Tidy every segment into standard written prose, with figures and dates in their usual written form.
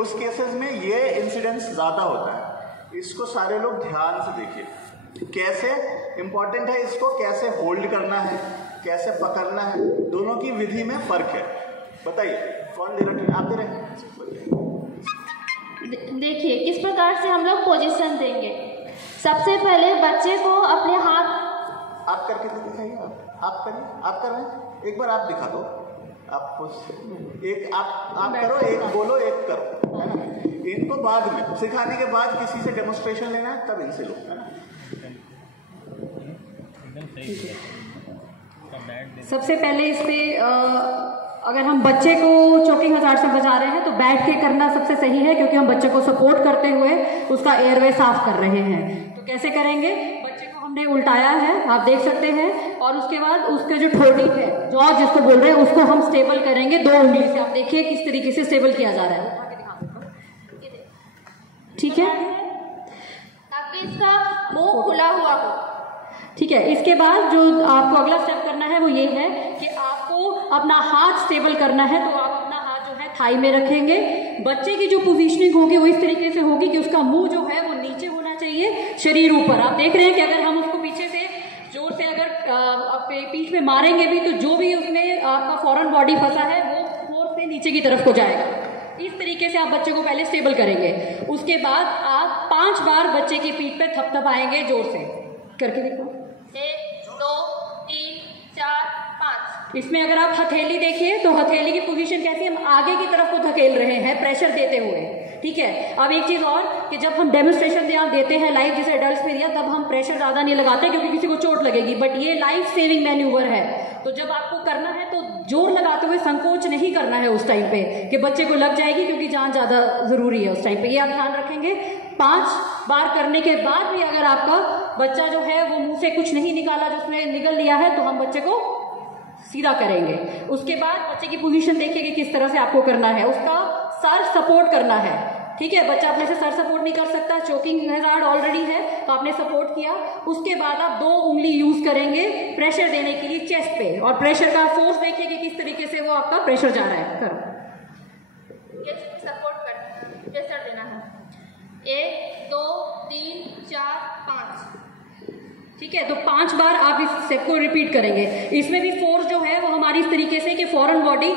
उस केसेस में ये इंसिडेंस ज़्यादा होता है। इसको सारे लोग ध्यान से देखिए, कैसे इंपॉर्टेंट है, इसको कैसे होल्ड करना है, कैसे पकड़ना है, दोनों की विधि में फर्क है। बताइए कौन दे रहे? आप दे रहे हैं? देखिए किस प्रकार से हम लोग पोजीशन देंगे। सबसे पहले बच्चे को अपने हाथ, आप करके तो दिखाइए, आप करिए, आप कर रहे हैं, एक बार आप दिखा दो। आप एक आप करो, एक बोलो, एक करो, है ना। इनको बाद में सिखाने के बाद किसी से डेमोन्स्ट्रेशन लेना है, तब इनसे लो, है ना। सबसे पहले इस पे अगर हम बच्चे को चोकिंग हजार्ड से बचा रहे हैं तो बैठ के करना सबसे सही है, क्योंकि हम बच्चे को सपोर्ट करते हुए उसका एयरवे साफ कर रहे हैं। तो कैसे करेंगे? बच्चे को हमने उल्टाया है, आप देख सकते हैं, और उसके बाद उसके जो ठोड़ी है, जॉ जिसको बोल रहे हैं, उसको हम स्टेबल करेंगे 2 उंगली से। आप देखिए किस तरीके से स्टेबल किया जा रहा है, ठीक है, ताकि इसका मुंह खुला हुआ हो। ठीक है। इसके बाद जो आपको अगला स्टेप करना है वो ये है कि आपको अपना हाथ स्टेबल करना है। तो आप अपना हाथ जो है थाई में रखेंगे। बच्चे की जो पोजीशनिंग होगी वो इस तरीके से होगी कि उसका मुंह जो है वो नीचे होना चाहिए, शरीर ऊपर। आप देख रहे हैं कि अगर हम उसको पीछे से जोर से अगर पीठ में मारेंगे भी तो जो भी उसमें आपका फॉरेन बॉडी फंसा है वो फोर्स से नीचे की तरफ को जाएगा। इस तरीके से आप बच्चे को पहले स्टेबल करेंगे। उसके बाद आप 5 बार बच्चे की पीठ पे थपथपाएंगे, जोर से करके देखो। 1 2 3 4 5। इसमें अगर आप हथेली देखिए तो हथेली की पोजीशन कैसी, हम आगे की तरफ को धकेल रहे हैं प्रेशर देते हुए, ठीक है। अब एक चीज और कि जब हम डेमोन्स्ट्रेशन देते हैं लाइव, जैसे एडल्ट में दिया, तब हम प्रेशर ज्यादा नहीं लगाते क्योंकि किसी को चोट लगेगी, बट ये लाइफ सेविंग मैन्यूवर है। तो जब आपको करना है तो जोर लगाते हुए संकोच नहीं करना है उस टाइम पे कि बच्चे को लग जाएगी, क्योंकि जान ज्यादा जरूरी है उस टाइम पे। ये आप ध्यान रखेंगे। 5 बार करने के बाद भी अगर आपका बच्चा जो है वो मुंह से कुछ नहीं निकाला, जो उसने निगल लिया है, तो हम बच्चे को सीधा करेंगे। उसके बाद बच्चे की पोजीशन देखिए कि किस तरह से आपको करना है। उसका सर सपोर्ट करना है, ठीक है। बच्चा अपने से सर सपोर्ट नहीं कर सकता, चोकिंग हजार्ड ऑलरेडी है, तो आपने सपोर्ट किया। उसके बाद आप 2 उंगली यूज करेंगे प्रेशर देने के लिए चेस्ट पे, और प्रेशर का फोर्स देखिए कि किस तरीके से वो आपका प्रेशर जा रहा है। करो, सपोर्ट कर प्रेशर देना है। 1 2 3 4 5, ठीक है। तो 5 बार आप इस स्टेप को रिपीट करेंगे। इसमें भी फोर्स जो है वो हमारी इस तरीके से कि फॉरेन बॉडी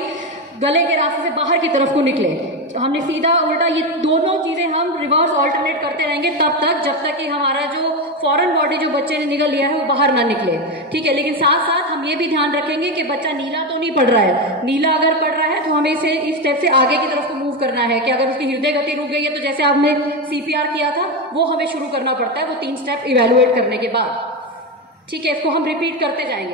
गले के रास्ते से बाहर की तरफ को निकले। हमने सीधा उल्टा, ये दोनों चीजें हम रिवर्स ऑल्टरनेट करते रहेंगे तब तक जब तक कि हमारा जो फॉरेन बॉडी जो बच्चे ने निगल लिया है वो बाहर ना निकले, ठीक है। लेकिन साथ साथ हम ये भी ध्यान रखेंगे कि बच्चा नीला तो नहीं पड़ रहा है। नीला अगर पड़ रहा है तो हमें इसे इस स्टेप से आगे की तरफ को मूव करना है कि अगर उसकी हृदय गति रुक गई है तो जैसे आपने CPR किया था वो हमें शुरू करना पड़ता है, वो 3 स्टेप इवेलुएट करने के बाद, ठीक है। इसको हम रिपीट करते जाएंगे।